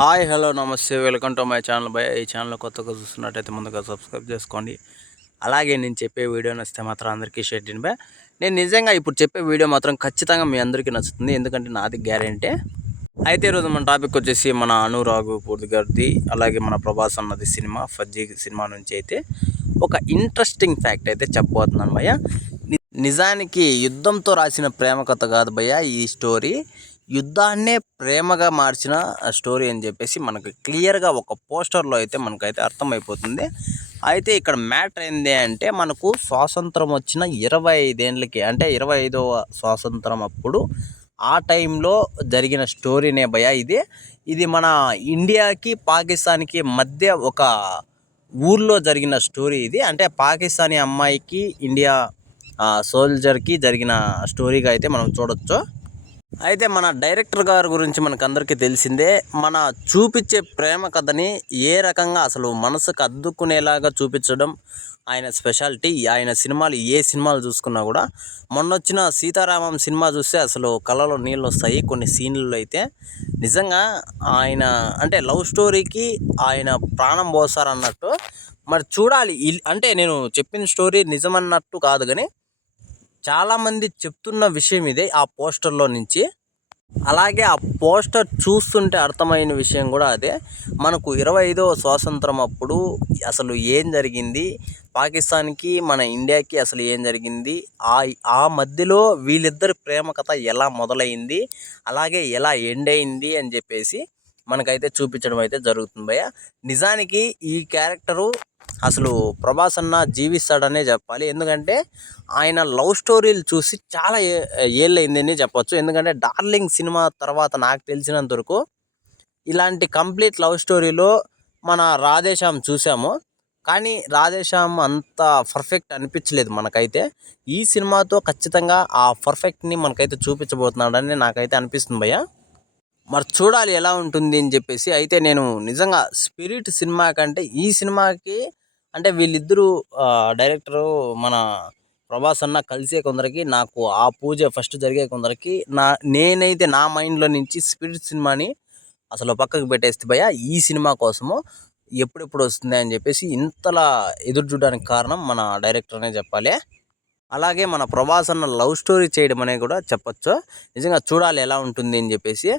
Hi hello నమస్తే welcome to my channel భయ. ఈ ఛానల్ కొత్తగా చూస్తున్నట్టయితే ముందుగా సబ్స్క్రైబ్ చేసుకోండి. అలాగే నేను చెప్పే వీడియో నచ్చితే మాత్రం అందరికీ షేర్ చేయండి భయ. నేను నిజంగా ఇప్పుడు చెప్పే వీడియో మాత్రం ఖచ్చితంగా మీ అందరికీ నచ్చుతుంది, ఎందుకంటే నాది గ్యారెంటీ. అయితే ఈరోజు మన టాపిక్ వచ్చేసి మన అనురాగ్ పూర్తి గారిది, అలాగే మన ప్రభాస్ అన్నది సినిమా ఫజ్జీ సినిమా నుంచి అయితే ఒక ఇంట్రెస్టింగ్ ఫ్యాక్ట్ అయితే చెప్పబోతున్నాను భయ్య. నిజానికి యుద్ధంతో రాసిన ప్రేమ కథ కాదు భయ్య ఈ స్టోరీ, యుద్ధాన్నే ప్రేమగా మార్చిన స్టోరీ అని చెప్పేసి మనకు క్లియర్గా ఒక పోస్టర్లో అయితే మనకైతే అర్థమైపోతుంది. అయితే ఇక్కడ మ్యాటర్ ఏంది అంటే, మనకు స్వాతంత్రం వచ్చిన 25 ఏళ్ళకి, అంటే 25వ స్వాతంత్రం అప్పుడు ఆ టైంలో జరిగిన స్టోరీనే భయ ఇది. ఇది మన ఇండియాకి పాకిస్తాన్కి మధ్య ఒక ఊర్లో జరిగిన స్టోరీ ఇది. అంటే పాకిస్తానీ అమ్మాయికి ఇండియా సోల్జర్కి జరిగిన స్టోరీగా అయితే మనం చూడొచ్చు. అయితే మన డైరెక్టర్ గారి గురించి మనకు అందరికీ తెలిసిందే. మన చూపించే ప్రేమ కథని ఏ రకంగా అసలు మనసుకు అద్దుకునేలాగా చూపించడం ఆయన స్పెషాలిటీ. ఆయన సినిమాలు ఏ సినిమాలు చూసుకున్నా కూడా, మొన్నొచ్చిన సీతారామం సినిమా చూస్తే అసలు కళ్ళలో నీళ్ళు వస్తాయి కొన్ని సీన్లలో. అయితే నిజంగా ఆయన అంటే లవ్ స్టోరీకి ఆయన ప్రాణం పోస్తారన్నట్టు. మరి చూడాలి. అంటే నేను చెప్పిన స్టోరీ నిజమన్నట్టు కాదు, కానీ చాలామంది చెప్తున్న విషయం ఇదే ఆ పోస్టర్లో నుంచి. అలాగే ఆ పోస్టర్ చూస్తుంటే అర్థమైన విషయం కూడా అదే. మనకు 25వ స్వాతంత్రం అప్పుడు అసలు ఏం జరిగింది, పాకిస్తాన్కి మన ఇండియాకి అసలు ఏం జరిగింది, ఆ మధ్యలో వీళ్ళిద్దరి ప్రేమ కథ ఎలా మొదలైంది, అలాగే ఎలా ఎండ్ అయింది అని చెప్పేసి మనకైతే చూపించడం అయితే జరుగుతుంది భయ్య. నిజానికి ఈ క్యారెక్టరు అసలు ప్రభాస్ అన్న జీవిస్తాడనే చెప్పాలి, ఎందుకంటే ఆయన లవ్ స్టోరీలు చూసి చాలా ఏళ్ళు అయిందని చెప్పొచ్చు. ఎందుకంటే డార్లింగ్ సినిమా తర్వాత నాకు తెలిసినంత వరకు ఇలాంటి కంప్లీట్ లవ్ స్టోరీలో మన రాధేశ్యామ్ చూసాము, కానీ రాధేశ్యామ్ అంత పర్ఫెక్ట్ అనిపించలేదు మనకైతే. ఈ సినిమాతో ఖచ్చితంగా ఆ పర్ఫెక్ట్ని మనకైతే చూపించబోతున్నాడని నాకైతే అనిపిస్తుంది భయ్య. మరి చూడాలి ఎలా ఉంటుంది అని చెప్పేసి. అయితే నేను నిజంగా స్పిరిట్ సినిమా కంటే ఈ సినిమాకి, అంటే వీళ్ళిద్దరూ డైరెక్టరు మన ప్రభాస్ అన్న కలిసే కొందరికి, నాకు ఆ పూజ ఫస్ట్ జరిగే కొందరికి, నేనైతే నా మైండ్లో నుంచి స్పిరిట్ సినిమాని అసలు పక్కకు పెట్టేస్తే భయ్య, ఈ సినిమా కోసము ఎప్పుడెప్పుడు వస్తుంది అని చెప్పేసి ఇంతలా ఎదురు చూడడానికి కారణం మన డైరెక్టర్ అనే చెప్పాలి. అలాగే మన ప్రభాస్ అన్న లవ్ స్టోరీ చేయడం అనేది కూడా చెప్పొచ్చు. నిజంగా చూడాలి ఎలా ఉంటుంది అని చెప్పేసి.